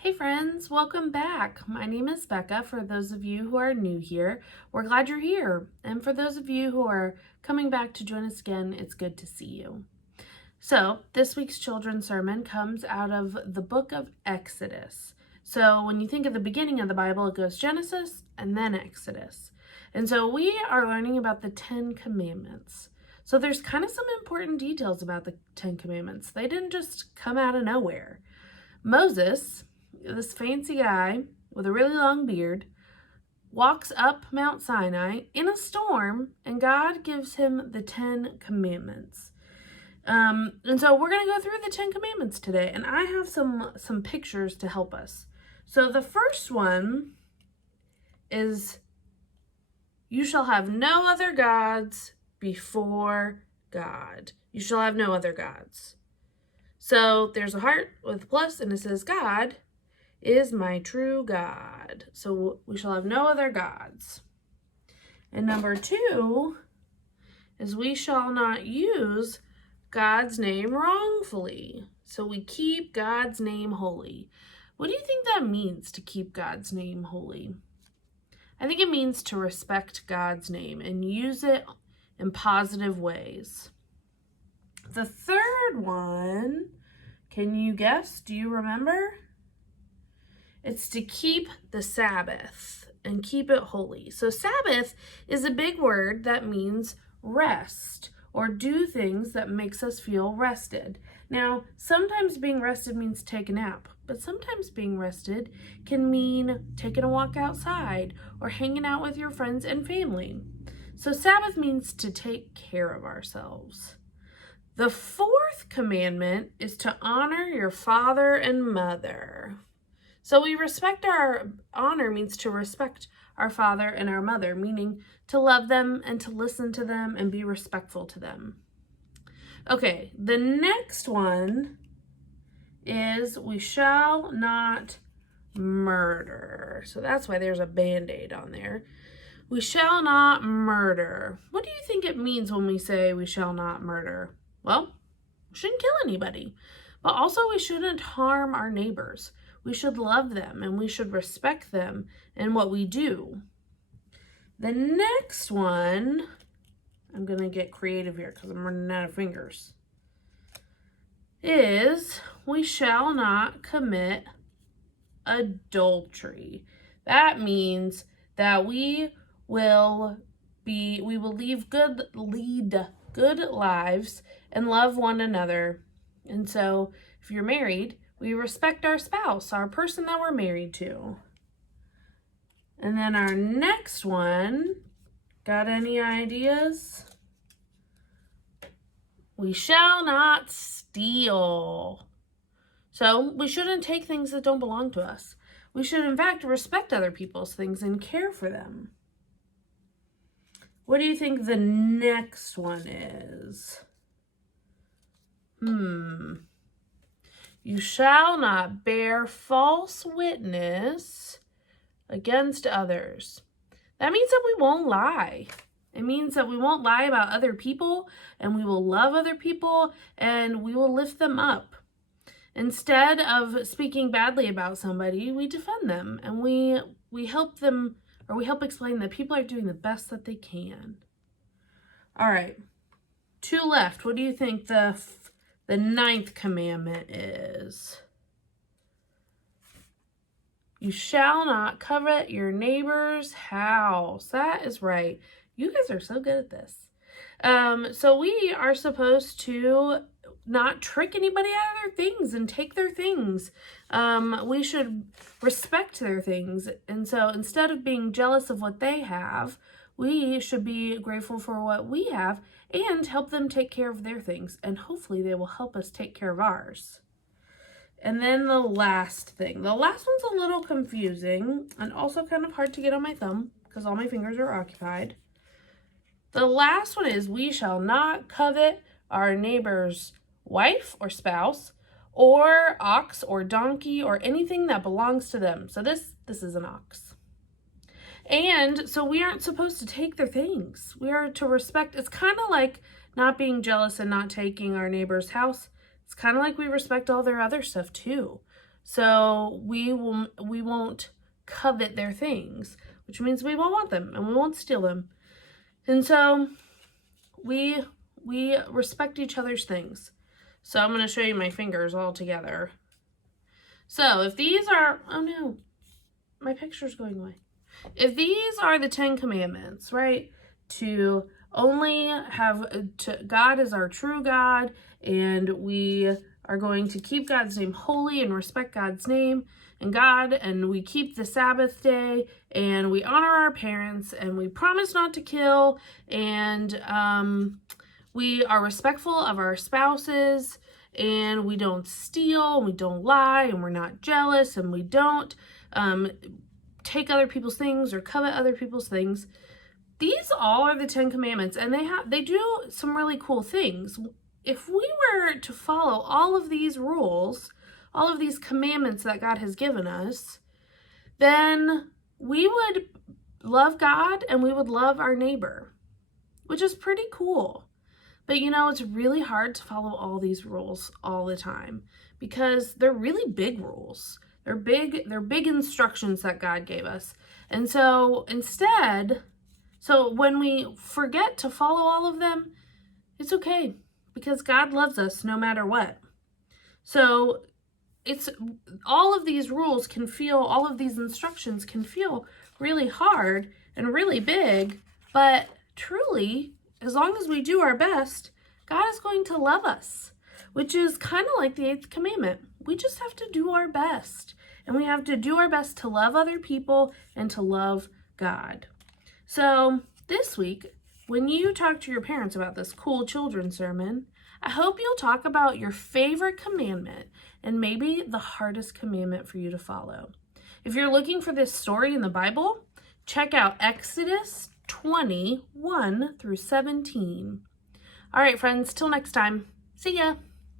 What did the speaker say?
Hey friends, welcome back. My name is Becca. For those of you who are new here, we're glad you're here. And for those of you who are coming back to join us again, it's good to see you. So this week's children's sermon comes out of the book of Exodus. So when you think of the beginning of the Bible, it goes Genesis and then Exodus. And so we are learning about the 10 Commandments. So there's kind of some important details about the 10 Commandments. They didn't just come out of nowhere. Moses, this fancy guy with a really long beard, walks up Mount Sinai in a storm, and God gives him the 10 Commandments. And so we're going to go through the 10 Commandments today, and I have some pictures to help us. So the first one is, you shall have no other gods before God. You shall have no other gods. So there's a heart with a plus, and it says, God is my true God. So we shall have no other gods. And number 2 is, we shall not use God's name wrongfully. So we keep God's name holy. What do you think that means, to keep God's name holy? I think it means to respect God's name and use it in positive ways. The third one, can you guess? Do you remember? It's to keep the Sabbath and keep it holy. So Sabbath is a big word that means rest, or do things that makes us feel rested. Now, sometimes being rested means take a nap, but sometimes being rested can mean taking a walk outside or hanging out with your friends and family. So Sabbath means to take care of ourselves. The 4th commandment is to honor your father and mother. So honor means to respect our father and our mother, meaning to love them and to listen to them and be respectful to them. Okay, the next one is, we shall not murder. So that's why there's a Band-Aid on there. We shall not murder. What do you think it means when we say we shall not murder? Well, we shouldn't kill anybody, but also we shouldn't harm our neighbors. We should love them and we should respect them in what we do. The next one, I'm going to get creative here because I'm running out of fingers, is, we shall not commit adultery. That means that we will lead good lives and love one another. And so if you're married, we respect our spouse, our person that we're married to. And then our next one, got any ideas? We shall not steal. So we shouldn't take things that don't belong to us. We should, in fact, respect other people's things and care for them. What do you think the next one is? You shall not bear false witness against others. That means that we won't lie. It means that we won't lie about other people, and we will love other people, and we will lift them up. Instead of speaking badly about somebody, we defend them, and we help them, or we help explain that people are doing the best that they can. All right, 2 left. What do you think the 9th commandment is? You shall not covet your neighbor's house. That is right. You guys are so good at this. So we are supposed to not trick anybody out of their things and take their things. We should respect their things. And so instead of being jealous of what they have, we should be grateful for what we have and help them take care of their things. And hopefully they will help us take care of ours. And then the last thing. The last one's a little confusing and also kind of hard to get on my thumb because all my fingers are occupied. The last one is, we shall not covet our neighbor's wife or spouse or ox or donkey or anything that belongs to them. So this is an ox. And so we aren't supposed to take their things. We are to respect. It's kind of like not being jealous and not taking our neighbor's house. It's kind of like we respect all their other stuff too. So we won't covet their things, which means we won't want them and we won't steal them. And so we respect each other's things. So I'm going to show you my fingers all together. So if these are, oh no, my picture's going away. If these are the 10 commandments, right, to only have God as our true God, and we are going to keep God's name holy and respect God's name and God, and we keep the Sabbath day, and we honor our parents, and we promise not to kill, and we are respectful of our spouses, and we don't steal, and we don't lie, and we're not jealous, and we don't take other people's things or covet other people's things. These all are the 10 commandments, and they do some really cool things. If we were to follow all of these rules, all of these commandments that God has given us, then we would love God and we would love our neighbor, which is pretty cool. But you know, it's really hard to follow all these rules all the time because they're really big rules. They're big instructions that God gave us. And so so when we forget to follow all of them, it's okay because God loves us no matter what. So it's all of these rules all of these instructions can feel really hard and really big, but truly, as long as we do our best, God is going to love us, which is kind of like the 8th commandment. We just have to do our best, and we have to do our best to love other people and to love God. So this week, when you talk to your parents about this cool children's sermon, I hope you'll talk about your favorite commandment and maybe the hardest commandment for you to follow. If you're looking for this story in the Bible, check out Exodus 21 through 17. All right, friends, till next time. See ya.